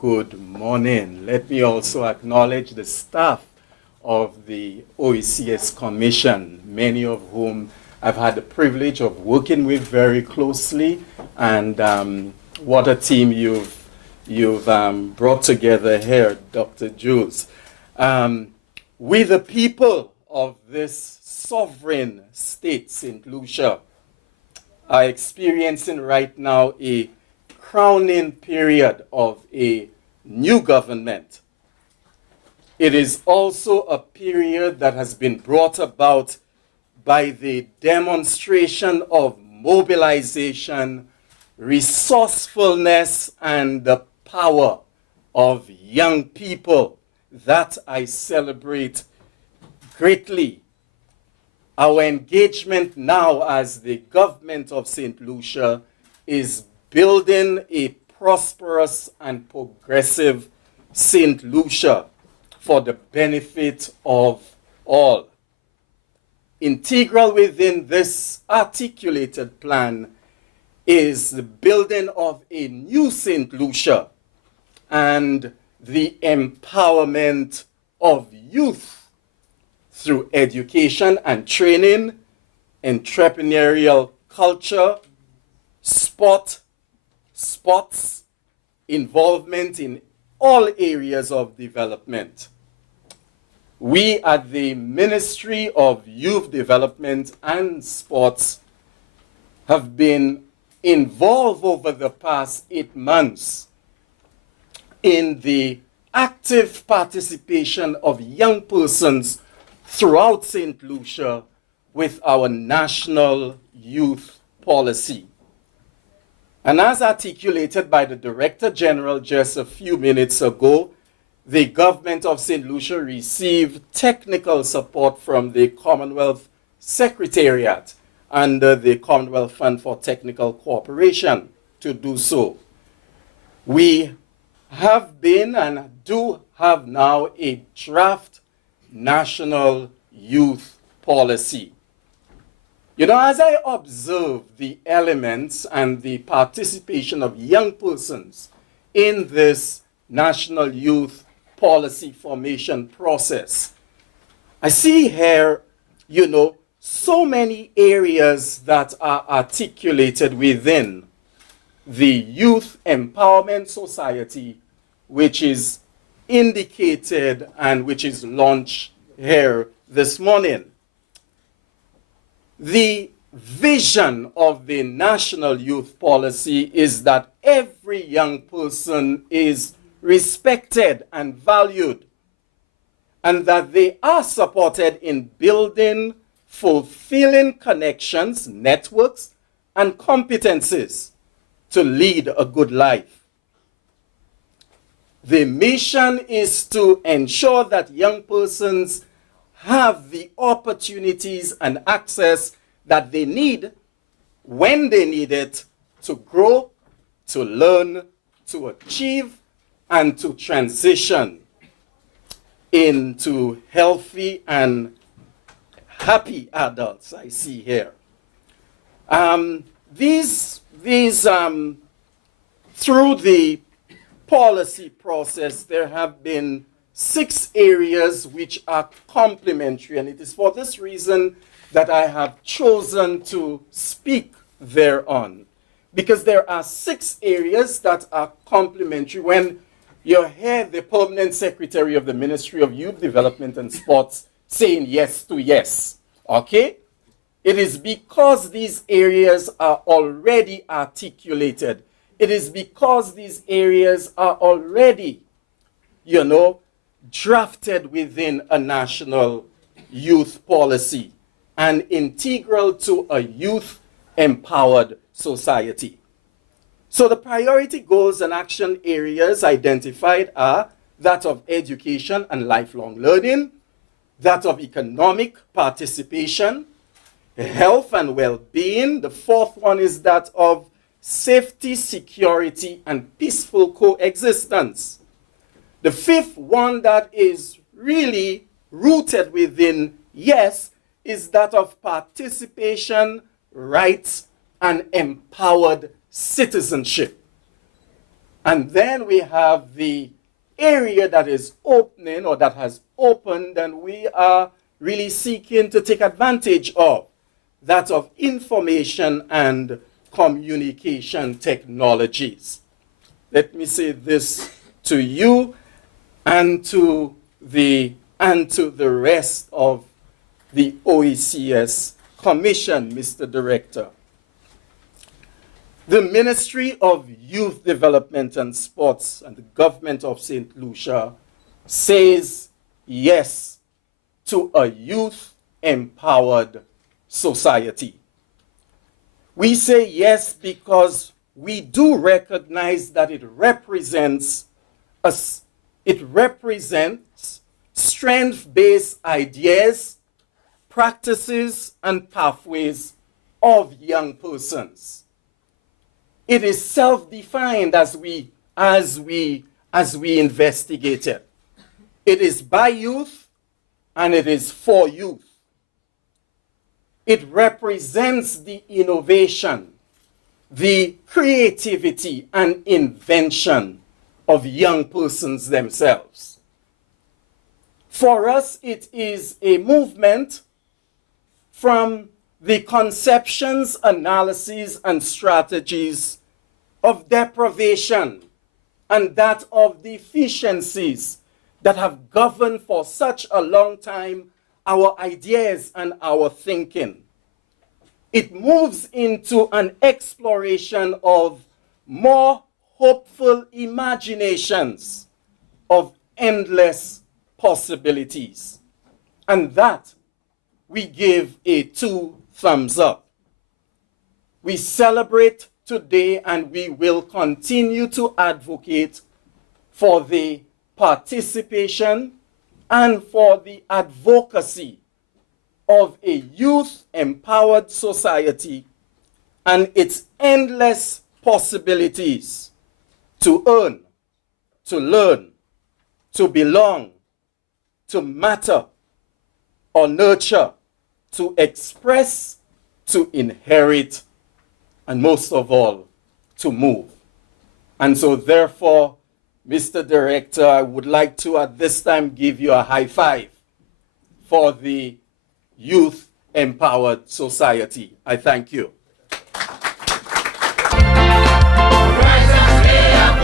good morning. Let me also acknowledge the staff of the OECS Commission, many of whom I've had the privilege of working with very closely, and what a team you've brought together here, Dr. Jules. We the people of this sovereign state, St. Lucia, are experiencing right now a crowning period of a new government. It is also a period that has been brought about by the demonstration of mobilization, resourcefulness, and the power of young people that I celebrate greatly. Our engagement now as the government of St. Lucia is building a prosperous and progressive St. Lucia for the benefit of all. Integral within this articulated plan is the building of a new St. Lucia and the empowerment of youth through education and training, entrepreneurial culture, sports, involvement in all areas of development. We at the Ministry of Youth Development and Sports have been involved over the past 8 months in the active participation of young persons throughout St. Lucia with our national youth policy. And as articulated by the Director General just a few minutes ago, the government of St. Lucia received technical support from the Commonwealth Secretariat under the Commonwealth Fund for Technical Cooperation to do so. We have been and do have now a draft national youth policy. You know, as I observe the elements and the participation of young persons in this national youth policy formation process, I see here, you know, so many areas that are articulated within the Youth Empowerment Society, which is indicated and which is launched here this morning. The vision of the national youth policy is that every young person is respected and valued, and that they are supported in building fulfilling connections, networks, and competencies to lead a good life. The mission is to ensure that young persons have the opportunities and access that they need when they need it to grow, to learn, to achieve, and to transition into healthy and happy adults, I see here. Through the policy process, there have been 6 areas which are complementary, and it is for this reason that I have chosen to speak thereon, because there are 6 areas that are complementary. When you hear the Permanent Secretary of the Ministry of Youth Development and Sports saying yes to yes, okay? It is because these areas are already articulated. It is because these areas are already, you know, drafted within a national youth policy and integral to a youth-empowered society. So the priority goals and action areas identified are that of education and lifelong learning, that of economic participation, health and well-being. The 4th one is that of safety, security, and peaceful coexistence. The 5th one that is really rooted within yes is that of participation, rights, and empowered citizenship. And then we have the area that is opening or that has opened, and we are really seeking to take advantage of that of information and communication technologies. Let me say this to you and to the rest of the OECS Commission, Mr. Director. The Ministry of Youth Development and Sports and the government of St. Lucia says yes to a youth-empowered society. We say yes because we do recognize that it represents strength-based ideas, practices, and pathways of young persons. It is self-defined as we investigate it. It is by youth and it is for youth. It represents the innovation, the creativity and invention of young persons themselves. For us, it is a movement from the conceptions, analyses, and strategies of deprivation and that of deficiencies that have governed for such a long time our ideas and our thinking. It moves into an exploration of more hopeful imaginations of endless possibilities. And that we give a 2 thumbs up. We celebrate today and we will continue to advocate for the participation and for the advocacy of a youth-empowered society and its endless possibilities to earn, to learn, to belong, to matter or nurture, to express, to inherit, and most of all, to move. And so therefore, Mr. Director, I would like to at this time give you a high five for the Youth Empowered Society. I thank you. Presence we are